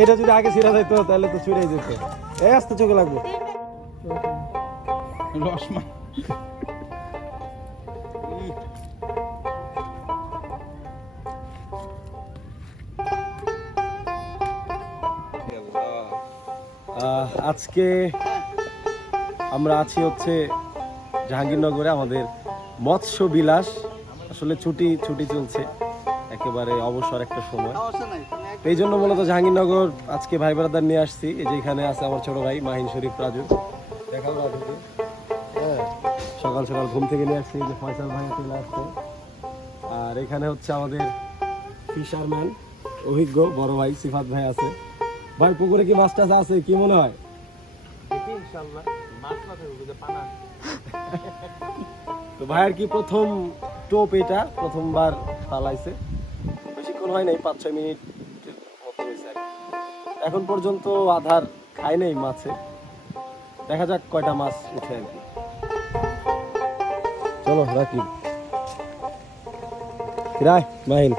এটা যদি আগে ছিঁড়া যাইতো তাহলে তো ছুড়ে যেত। এই আস্তে চোখে লাগবে রসমা। আজকে আমরা আছি হচ্ছে জাহাঙ্গীরনগরে, আমাদের মৎস্য বিলাস। আসলে ছুটি চলছে, একেবারে অবসর একটা সময়। এই জন্য মূলত জাহাঙ্গীরনগর আজকে ভাই ব্রাদার নিয়ে আসছি। এই যে এখানে আছে আমার ছোট ভাই মাহিন শরীফ রাজু, দেখাও রাজুকে। হ্যাঁ, সকাল সকাল ঘুম থেকে নিয়ে আসছি। এই যে ফয়সাল ভাই চলে আসছে। আর এখানে হচ্ছে আমাদের ফিশারম্যান অভিজ্ঞ বড় ভাই সিফাত ভাই আছে। ভাই পুকুরে কি মাছ টাছ আছে, কি মনে হয়? তো ভাইয়ের কি প্রথম টোপ, এটা প্রথমবার ফালাইছে। বেশিক্ষণ হয় নাই, 5-6 মিনিট মতো হয়েছে আর কি। এখন পর্যন্ত আধার খাই নাই মাছে। দেখা যাক কয়টা মাছ উঠে আর কি। চলো রাখি রায় মাহিন,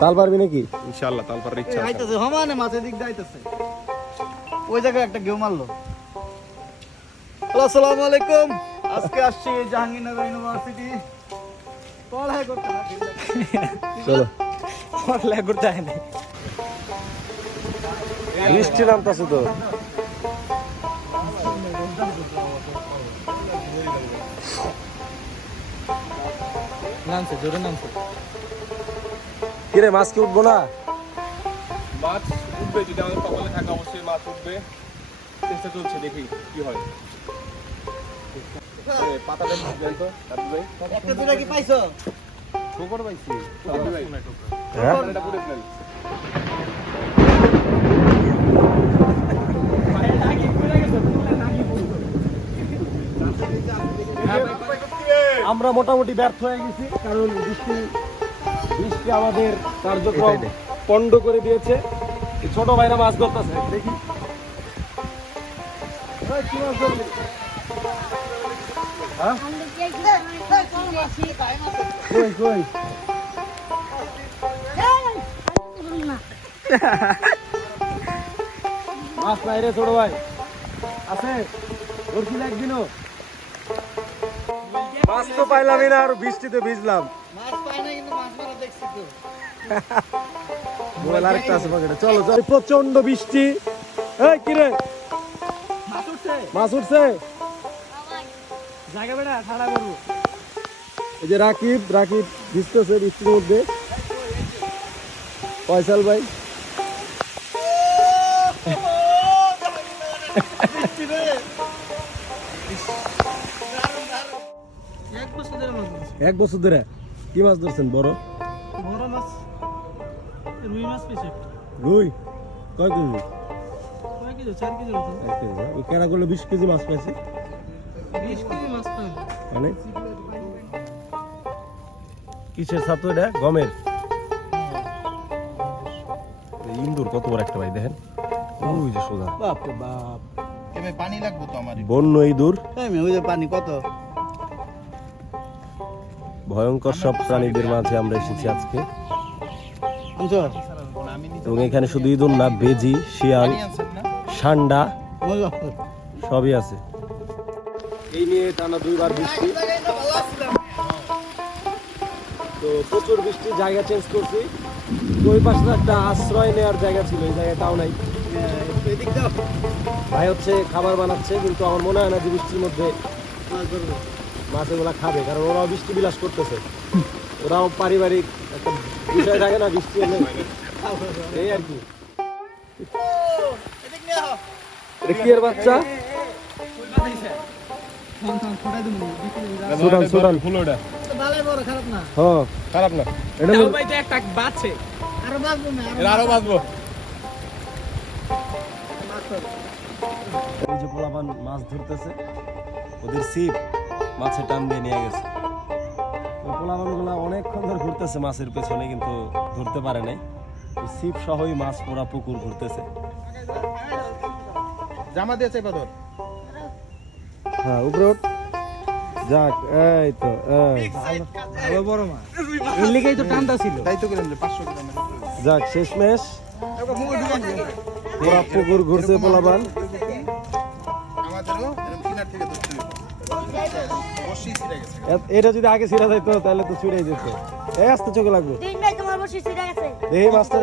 তাল পারবি নাকি? ইনশাআল্লাহ তাল পারার ইচ্ছা আছে। আইতাছে সমানে মাছের দিক যাইতাছে। ওই জায়গায় একটা গেউ মারলো। হ্যালো, আসসালামু আলাইকুম। আজকে আসছি জাহাঙ্গীরনগর ইউনিভার্সিটি পড়ালেখা করতে। চলো, পড়ালেখা করতে হয় না। বৃষ্টি নামতাছে তো। নামছে, জোরে নামছে। কিরে মাছ কি উঠবো না? মাছ উঠবে, যদি আমাদের কপালে থাকে অবশ্যই মাছ উঠবে। চেষ্টা চলছে, দেখি কি হয়। পাতা দেন তো রাজু ভাই। একটা দুটা কি পাইছো? ঠোকর পাইছি। হ্যাঁ, এটা পুরো ফেল। আমরা মোটামুটি ব্যর্থ হয়ে গেছি, কারণ বৃষ্টি আমাদের কার্যক্রম পণ্ড করে দিয়েছে। এই ছোট ভাইরা মাছ ধরতেছে, দেখি ওই কি মাছ ধরলি? হ্যাঁ? কই কই? মাছ নাই রে ছোট ভাই, আছে ধরছি একদিনও। মাছ তো পাইলামই না, আর বৃষ্টিতে ভিজলাম। মাছ পাই না, কিন্তু মাছ মারা দেখছি তো। মোবাইল আরেকটা আছে পকেটে। চলো চলো, প্রচন্ড বৃষ্টি। এই কিরে মাছ উঠছে? মাছ উঠছে? জায়গা বেড়া ছাড়া করবো। এই যে রাকিব ভিজতেছে বৃষ্টির মধ্যে। ফয়সাল ভাই এক বছর ধরে কি মাছ ধরছেন? বড় বড় মাছ, রুই মাছ পেয়েছে। রুই কয় কেজি? কয় কেজি? 4 কেজি মতো। 1 কেজি। ওই কেনা করলে 20 কেজি মাছ পাইছে। 20 কেজি মাছ পাই। মানে কিসের ছাতু এটা? গমের ইন্দুর কত বড় একটা ভাই, দেখেন ওই যে সোজা। বাপ রে বাপ, এবে পানি লাগবে তো আমার। বন্য ইঁদুর, ওই যে পানি কত। ভয়ঙ্কর সব প্রাণীদের মাঝে আমরা এসেছি আজকে। আনছো? এবং এখানে শুধু ইঁদুর না, বেজি, শিয়াল, ষান্ডা সবই আছে। এই নিয়ে টানা 2 বার বৃষ্টি, তো প্রচুর বৃষ্টি, জায়গা চেঞ্জ করছি। ওই পাশে একটা আশ্রয় নেওয়ার জায়গা ছিল, এই জায়গায় তাও নাই। ভাই হচ্ছে খাবার বানাচ্ছে, কিন্তু আমার মনে হয় না যে বৃষ্টির মধ্যে মাছ এগুলা খাবে, কারণ ওরাও বৃষ্টি বিলাস করতেছে। ওরাও পারিবারিক একটা বিষয় থাকে না, বৃষ্টি হলে এই আর কি। এটা কি এর বাচ্চা? সুডান সুডান ফুলোটা খারাপ না। হ্যাঁ খারাপ না, এটা একটা বাঁচে, আরো বাঁচবো না। এর আরো বাঁচবো। এই যে পোলাপান মাছ ধরতেছে, ওদের ছিপ মাছে টান দিয়ে নিয়ে গেছে। ওই পোলাপানগুলা অনেকক্ষণ ধরে ঘুরতেছে মাছের পেছনে, কিন্তু ধরতে পারে নাই। ওই ছিপ সহই মাছ পুরা পুকুর ঘুরতেছে। জামা দিয়েছে পাথর। হ্যাঁ উপরে ওঠ। যাক, এই তো ভালো বড় মাছ, এর লিগেই তো টানটা ছিল। তাই তো করে 500 গ্রাম। যাক, শেষমেশ এবার মুখে ঢুকান দে। পুরা পুকুর ঘুরছে পোলাপান। আমাদেরও এরকম কিনার থেকে ধরতে হবে। বসি ছিড়ে গেছে। এটা যদি আগে ছিঁড়া যাইতো তাহলে তো ছুড়ে যেত। এই আস্তে চোখে লাগবে। দিন ভাই তোমার বসে ছিড়ে গেছে। এই মাছটা